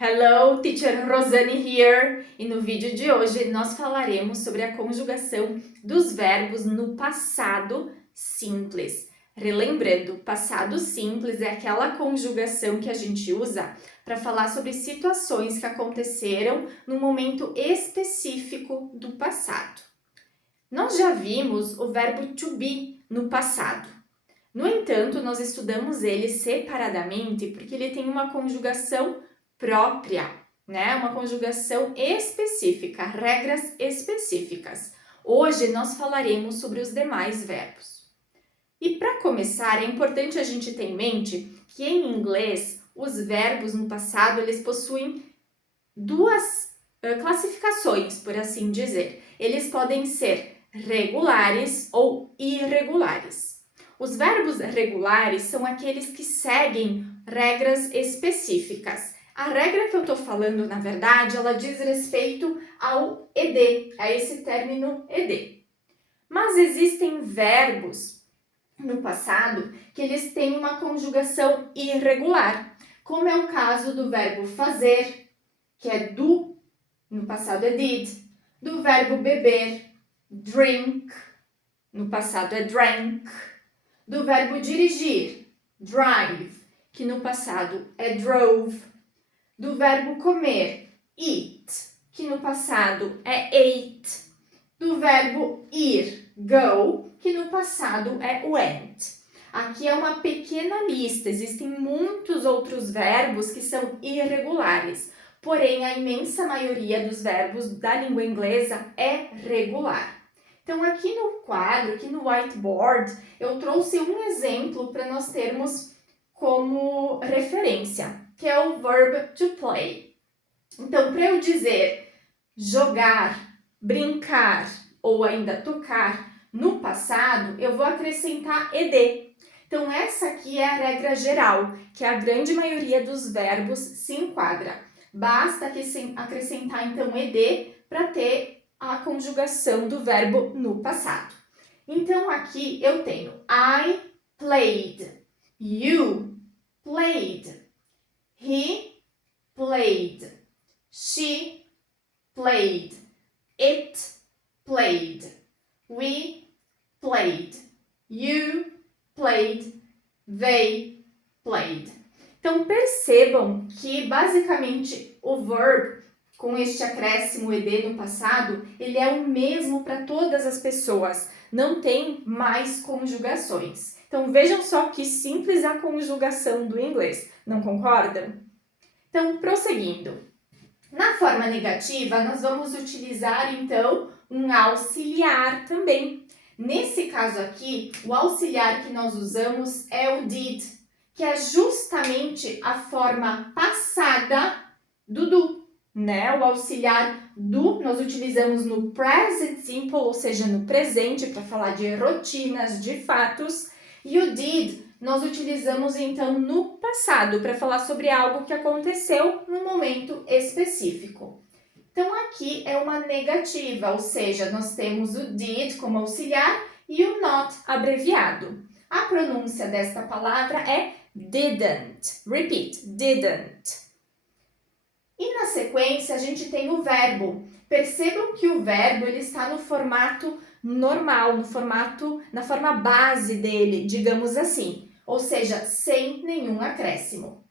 Hello, Teacher Rosane here! E no vídeo de hoje nós falaremos sobre a conjugação dos verbos no passado simples. Relembrando, passado simples é aquela conjugação que a gente usa para falar sobre situações que aconteceram num momento específico do passado. Nós já vimos o verbo to be no passado. No entanto, nós estudamos ele separadamente porque ele tem uma conjugação própria, né? Uma conjugação específica, regras específicas. Hoje nós falaremos sobre os demais verbos. E para começar, é importante a gente ter em mente que em inglês os verbos no passado eles possuem duas classificações, por assim dizer. Eles podem ser regulares ou irregulares. Os verbos regulares são aqueles que seguem regras específicas. A regra que eu estou falando, na verdade, ela diz respeito ao ed, a esse término ed. Mas existem verbos no passado que eles têm uma conjugação irregular, como é o caso do verbo fazer, que é do, no passado é did, do verbo beber, drink, no passado é drank, do verbo dirigir, drive, que no passado é drove, do verbo comer, eat, que no passado é ate, do verbo ir, go, que no passado é went. Aqui é uma pequena lista, existem muitos outros verbos que são irregulares, porém a imensa maioria dos verbos da língua inglesa é regular. Então aqui no quadro, aqui no whiteboard, eu trouxe um exemplo para nós termos como referência, que é o verb to play. Então, para eu dizer jogar, brincar ou ainda tocar no passado, eu vou acrescentar ed. Então, essa aqui é a regra geral, que a grande maioria dos verbos se enquadra. Basta acrescentar, então, ed para ter a conjugação do verbo no passado. Então, aqui eu tenho I played, you played, he played, she played, it played, we played, you played, they played. Então, percebam que, basicamente, o verb, com este acréscimo ed no passado, ele é o mesmo para todas as pessoas, não tem mais conjugações. Então, vejam só que simples a conjugação do inglês, não concordam? Então, prosseguindo. Na forma negativa, nós vamos utilizar, então, um auxiliar também. Nesse caso aqui, o auxiliar que nós usamos é o did, que é justamente a forma passada do do, né? O auxiliar do nós utilizamos no present simple, ou seja, no presente, para falar de rotinas, de fatos, e o did nós utilizamos então no passado, para falar sobre algo que aconteceu num momento específico. Então, aqui é uma negativa, ou seja, nós temos o did como auxiliar e o not abreviado. A pronúncia desta palavra é didn't. Repeat, didn't. E na sequência, a gente tem o verbo. Percebam que o verbo ele está no formato normal, na forma base dele, digamos assim. Ou seja, sem nenhum acréscimo.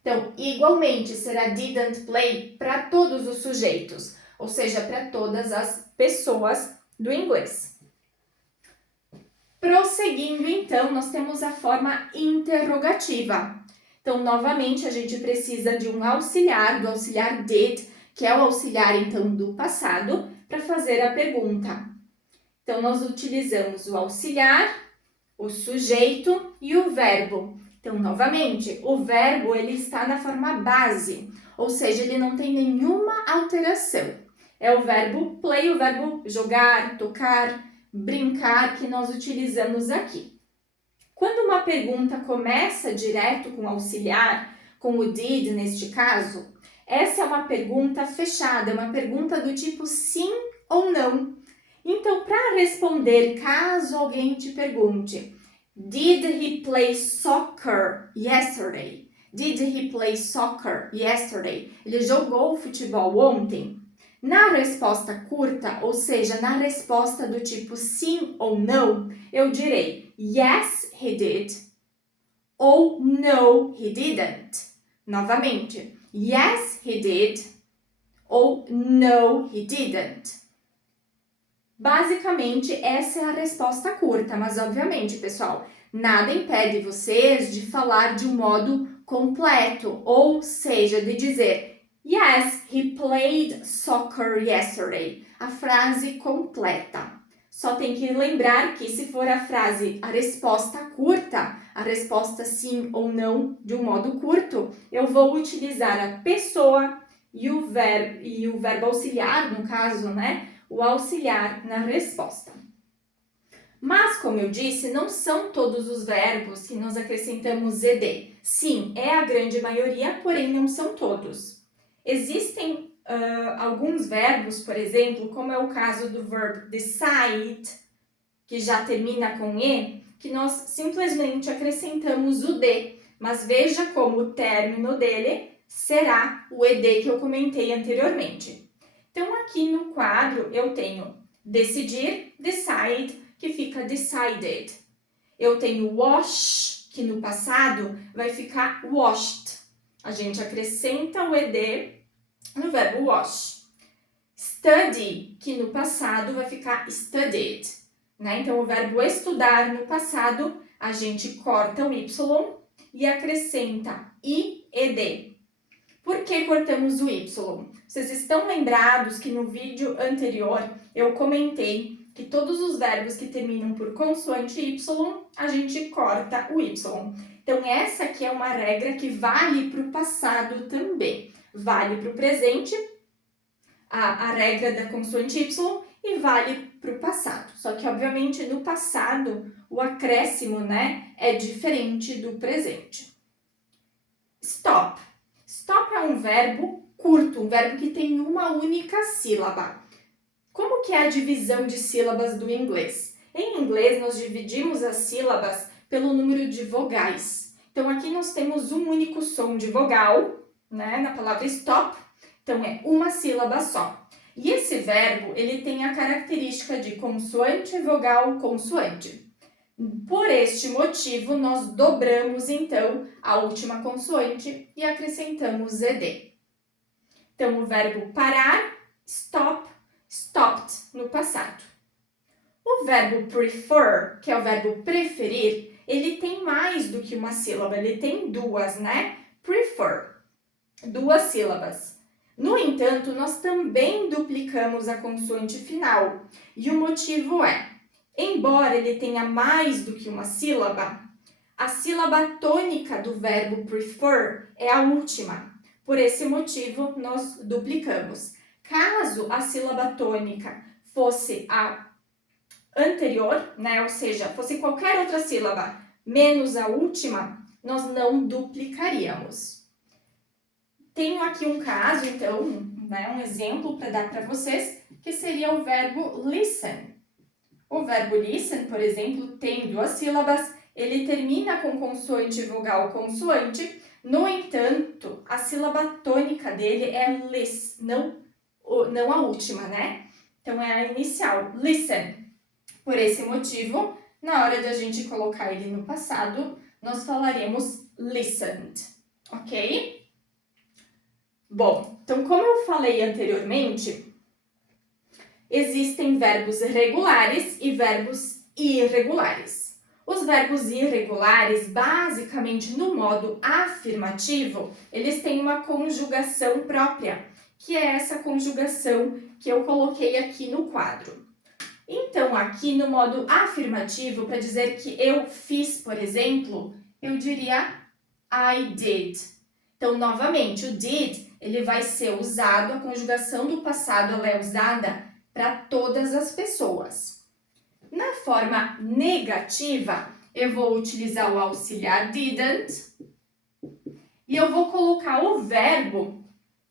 Então, igualmente, será didn't play para todos os sujeitos, ou seja, para todas as pessoas do inglês. Prosseguindo, então, nós temos a forma interrogativa. Então, novamente, a gente precisa de um auxiliar, do auxiliar did, que é o auxiliar, então, do passado, para fazer a pergunta. Então, nós utilizamos o auxiliar, o sujeito e o verbo. Então, novamente, o verbo ele está na forma base, ou seja, ele não tem nenhuma alteração. É o verbo play, o verbo jogar, tocar, brincar que nós utilizamos aqui. Quando uma pergunta começa direto com auxiliar, com o did neste caso, essa é uma pergunta fechada, uma pergunta do tipo sim ou não. Então, para responder, caso alguém te pergunte, Did he play soccer yesterday? Did he play soccer yesterday? Ele jogou futebol ontem? Na resposta curta, ou seja, na resposta do tipo sim ou não, eu direi yes, he did ou no, he didn't. Novamente, yes, he did ou no, he didn't. Basicamente, essa é a resposta curta, mas obviamente, pessoal, nada impede vocês de falar de um modo completo, ou seja, de dizer yes, he played soccer yesterday. A frase completa. Só tem que lembrar que se for a frase, a resposta curta, a resposta sim ou não de um modo curto, eu vou utilizar a pessoa e o verbo auxiliar, no caso, né? O auxiliar na resposta. Mas, como eu disse, não são todos os verbos que nós acrescentamos ed. Sim, é a grande maioria, porém não são todos. Existem alguns verbos, por exemplo, como é o caso do verbo decide, que já termina com e, que nós simplesmente acrescentamos o d. Mas veja como o término dele será o ed que eu comentei anteriormente. Então, aqui no quadro, eu tenho decidir, decide, que fica decided. Eu tenho wash, que no passado vai ficar washed. A gente acrescenta o ed no verbo wash. Study, que no passado vai ficar studied. Né? Então, o verbo estudar no passado, a gente corta o y e acrescenta i, ed. Por que cortamos o y? Vocês estão lembrados que no vídeo anterior eu comentei que todos os verbos que terminam por consoante y, a gente corta o y. Então, essa aqui é uma regra que vale para o passado também. Vale para o presente, a regra da consoante y, e vale para o passado. Só que, obviamente, no passado, o acréscimo, né, é diferente do presente. Stop. Stop é um verbo curto, um verbo que tem uma única sílaba. Como que é a divisão de sílabas do inglês? Em inglês, nós dividimos as sílabas pelo número de vogais. Então, aqui nós temos um único som de vogal, né, na palavra stop. Então, é uma sílaba só. E esse verbo, ele tem a característica de consoante, vogal, consoante. Por este motivo, nós dobramos, então, a última consoante e acrescentamos ed. Então, o verbo parar, stop, stopped, no passado. O verbo prefer, que é o verbo preferir, ele tem mais do que uma sílaba, ele tem duas, né? Prefer, duas sílabas. No entanto, nós também duplicamos a consoante final, e o motivo é: embora ele tenha mais do que uma sílaba, a sílaba tônica do verbo prefer é a última. Por esse motivo, nós duplicamos. Caso a sílaba tônica fosse a anterior, né, ou seja, fosse qualquer outra sílaba menos a última, nós não duplicaríamos. Tenho aqui um caso, então, né, um exemplo para dar para vocês, que seria o verbo listen. O verbo listen, por exemplo, tem duas sílabas, ele termina com consoante, vogal, consoante. No entanto, a sílaba tônica dele é lis, não a última, né? Então, é a inicial, listen. Por esse motivo, na hora de a gente colocar ele no passado, nós falaremos listened, ok? Bom, então, como eu falei anteriormente, existem verbos regulares e verbos irregulares. Os verbos irregulares, basicamente no modo afirmativo, eles têm uma conjugação própria, que é essa conjugação que eu coloquei aqui no quadro. Então, aqui no modo afirmativo, para dizer que eu fiz, por exemplo, eu diria I did. Então, novamente, o did, ele vai ser usado, a conjugação do passado ela é usada para todas as pessoas. Na forma negativa, eu vou utilizar o auxiliar didn't e eu vou colocar o verbo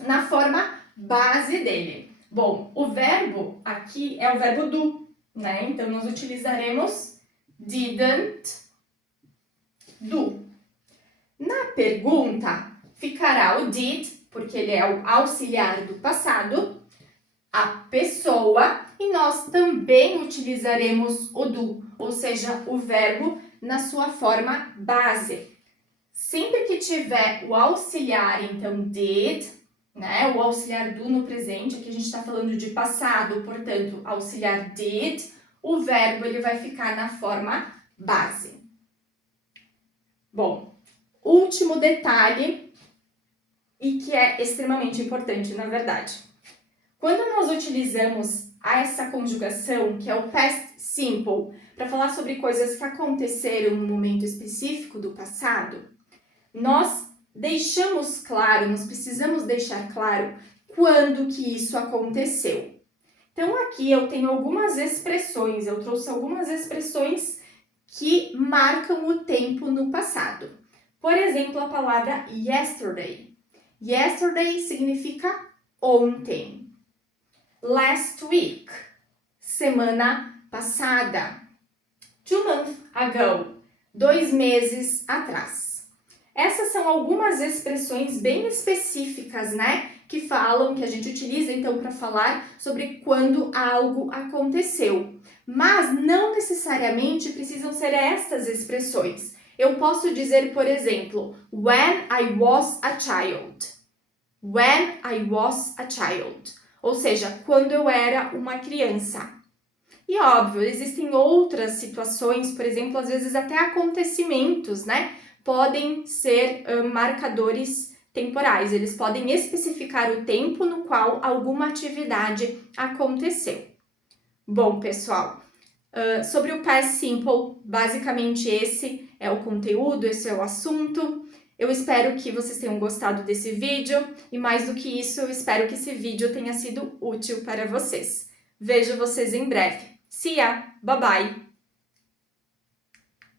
na forma base dele. Bom, o verbo aqui é o verbo do, né? Então, nós utilizaremos didn't do. Na pergunta, ficará o did, porque ele é o auxiliar do passado, a pessoa, e nós também utilizaremos o do, ou seja, o verbo na sua forma base. Sempre que tiver o auxiliar, então did, né, o auxiliar do no presente, aqui a gente está falando de passado, portanto, auxiliar did, o verbo ele vai ficar na forma base. Bom, último detalhe, e que é extremamente importante, na verdade. Quando nós utilizamos essa conjugação, que é o past simple, para falar sobre coisas que aconteceram no momento específico do passado, nós deixamos claro, nós precisamos deixar claro quando que isso aconteceu. Então, aqui eu tenho algumas expressões, eu trouxe algumas expressões que marcam o tempo no passado. Por exemplo, a palavra yesterday. Yesterday significa ontem. Last week, semana passada. 2 months ago, 2 meses atrás. Essas são algumas expressões bem específicas, né? Que falam, que a gente utiliza então para falar sobre quando algo aconteceu. Mas não necessariamente precisam ser estas expressões. Eu posso dizer, por exemplo, when I was a child. When I was a child. Ou seja, quando eu era uma criança. E óbvio, existem outras situações, por exemplo, às vezes até acontecimentos, né? Podem ser marcadores temporais, eles podem especificar o tempo no qual alguma atividade aconteceu. Bom, pessoal, sobre o past simple, basicamente esse é o conteúdo, esse é o assunto. Eu espero que vocês tenham gostado desse vídeo e mais do que isso, eu espero que esse vídeo tenha sido útil para vocês. Vejo vocês em breve. See ya! Bye bye!